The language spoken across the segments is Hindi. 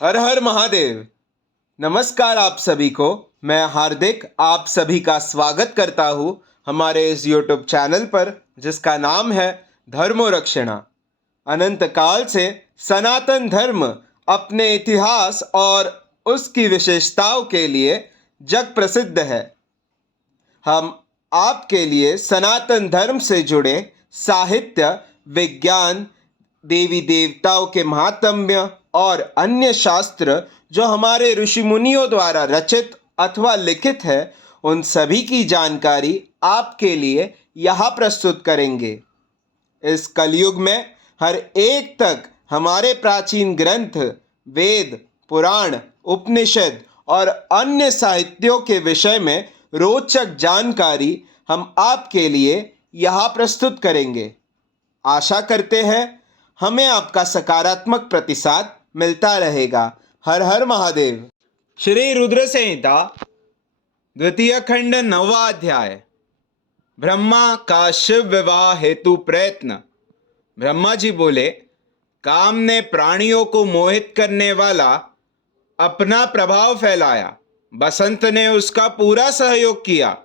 हर हर महादेव। नमस्कार आप सभी को। मैं हार्दिक आप सभी का स्वागत करता हूँ हमारे इस यूट्यूब चैनल पर जिसका नाम है धर्मोरक्षणा। अनंत काल से सनातन धर्म अपने इतिहास और उसकी विशेषताओं के लिए जग प्रसिद्ध है। हम आपके लिए सनातन धर्म से जुड़े साहित्य, विज्ञान, देवी देवताओं के महात्म्य और अन्य शास्त्र जो हमारे ऋषि मुनियों द्वारा रचित अथवा लिखित है, उन सभी की जानकारी आपके लिए यहाँ प्रस्तुत करेंगे। इस कलयुग में हर एक तक हमारे प्राचीन ग्रंथ, वेद, पुराण, उपनिषद और अन्य साहित्यों के विषय में रोचक जानकारी हम आपके लिए यहाँ प्रस्तुत करेंगे। आशा करते हैं हमें आपका सकारात्मक प्रतिसाद मिलता रहेगा। हर हर महादेव। श्री रुद्र संहिता द्वितीय खंड 9वां अध्याय। ब्रह्मा का शिव विवाह हेतु प्रयत्न। ब्रह्मा जी बोले, काम ने प्राणियों को मोहित करने वाला अपना प्रभाव फैलाया। बसंत ने उसका पूरा सहयोग किया।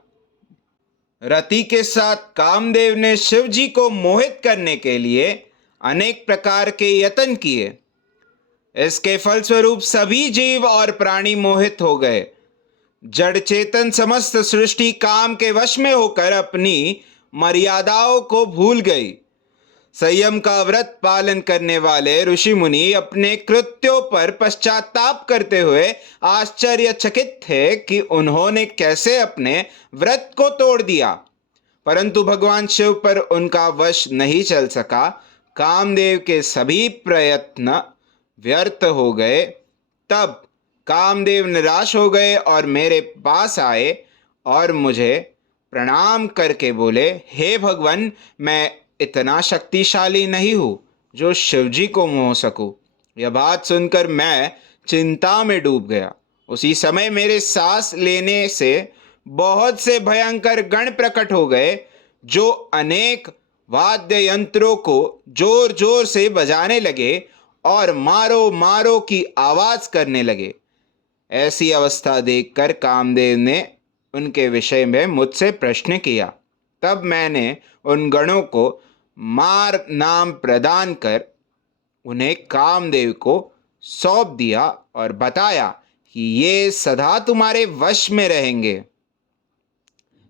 रति के साथ कामदेव ने शिव जी को मोहित करने के लिए अनेक प्रकार के यत्न किए। इसके फलस्वरूप सभी जीव और प्राणी मोहित हो गए। जड़ चेतन समस्त सृष्टि काम के वश में होकर अपनी मर्यादाओं को भूल गई। संयम का व्रत पालन करने वाले ऋषि मुनि अपने कृत्यों पर पश्चाताप करते हुए आश्चर्यचकित थे कि उन्होंने कैसे अपने व्रत को तोड़ दिया, परंतु भगवान शिव पर उनका वश नहीं चल सका। कामदेव के सभी प्रयत्न व्यर्थ हो गए। तब कामदेव निराश हो गए और मेरे पास आए और मुझे प्रणाम करके बोले, हे भगवान, मैं इतना शक्तिशाली नहीं हूँ जो शिवजी को मोह सकूं। यह बात सुनकर मैं चिंता में डूब गया। उसी समय मेरे सांस लेने से बहुत से भयंकर गण प्रकट हो गए जो अनेक वाद्य यंत्रों को जोर जोर से बजाने लगे और मारो मारो की आवाज करने लगे। ऐसी अवस्था देखकर कामदेव ने उनके विषय में मुझसे प्रश्न किया। तब मैंने उन गणों को मार नाम प्रदान कर उन्हें कामदेव को सौंप दिया और बताया कि ये सदा तुम्हारे वश में रहेंगे।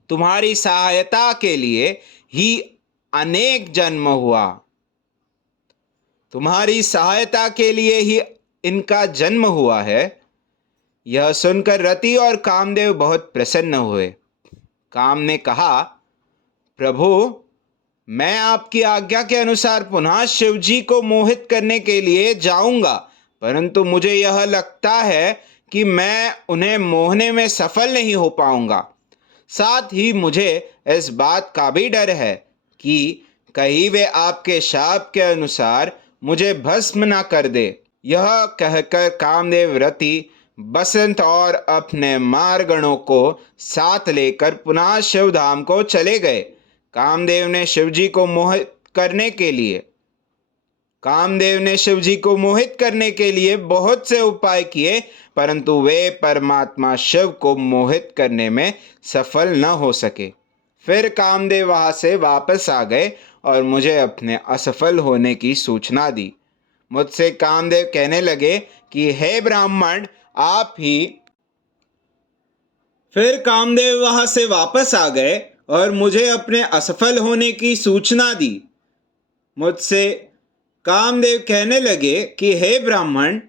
तुम्हारी सहायता के लिए ही अनेक जन्म हुआ। तुम्हारी सहायता के लिए ही इनका जन्म हुआ है। यह सुनकर रति और कामदेव बहुत प्रसन्न हुए। काम ने कहा, प्रभु, मैं आपकी आज्ञा के अनुसार पुनः शिवजी को मोहित करने के लिए जाऊंगा, परंतु मुझे यह लगता है कि मैं उन्हें मोहने में सफल नहीं हो पाऊंगा। साथ ही मुझे इस बात का भी डर है कि कहीं वे आपके शाप के अनुसार मुझे भस्म न कर दे। यह कहकर कामदेव रति, बसंत और अपने मारगणों को साथ लेकर पुनः शिवधाम को चले गए। कामदेव ने शिवजी को मोहित करने के लिए बहुत से उपाय किए, परंतु वे परमात्मा शिव को मोहित करने में सफल न हो सके। फिर कामदेव वहां से वापस आ गए और मुझे अपने असफल होने की सूचना दी। मुझसे कामदेव कहने लगे कि हे ब्राह्मण, आप ही। फिर कामदेव वहां से वापस आ गए और मुझे अपने असफल होने की सूचना दी। मुझसे कामदेव कहने लगे कि हे ब्राह्मण,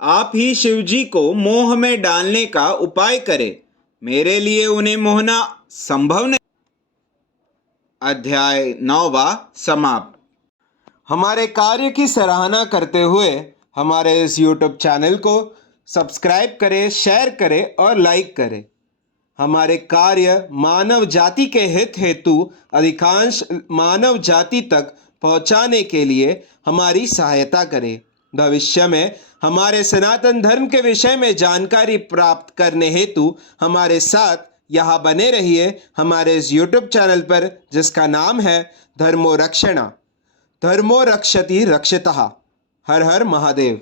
आप ही शिवजी को मोह में डालने का उपाय करें। मेरे लिए उन्हें मोहना संभव नहीं। अध्याय 9वां समाप्त। हमारे कार्य की सराहना करते हुए हमारे इस YouTube चैनल को सब्सक्राइब करें, शेयर करें और लाइक करें। हमारे कार्य मानव जाति के हित हेतु अधिकांश मानव जाति तक पहुंचाने के लिए हमारी सहायता करें। भविष्य में हमारे सनातन धर्म के विषय में जानकारी प्राप्त करने हेतु हमारे साथ यहाँ बने रहिए हमारे इस YouTube चैनल पर जिसका नाम है धर्मो रक्षणा। धर्मो रक्षति रक्षितः। हर हर महादेव।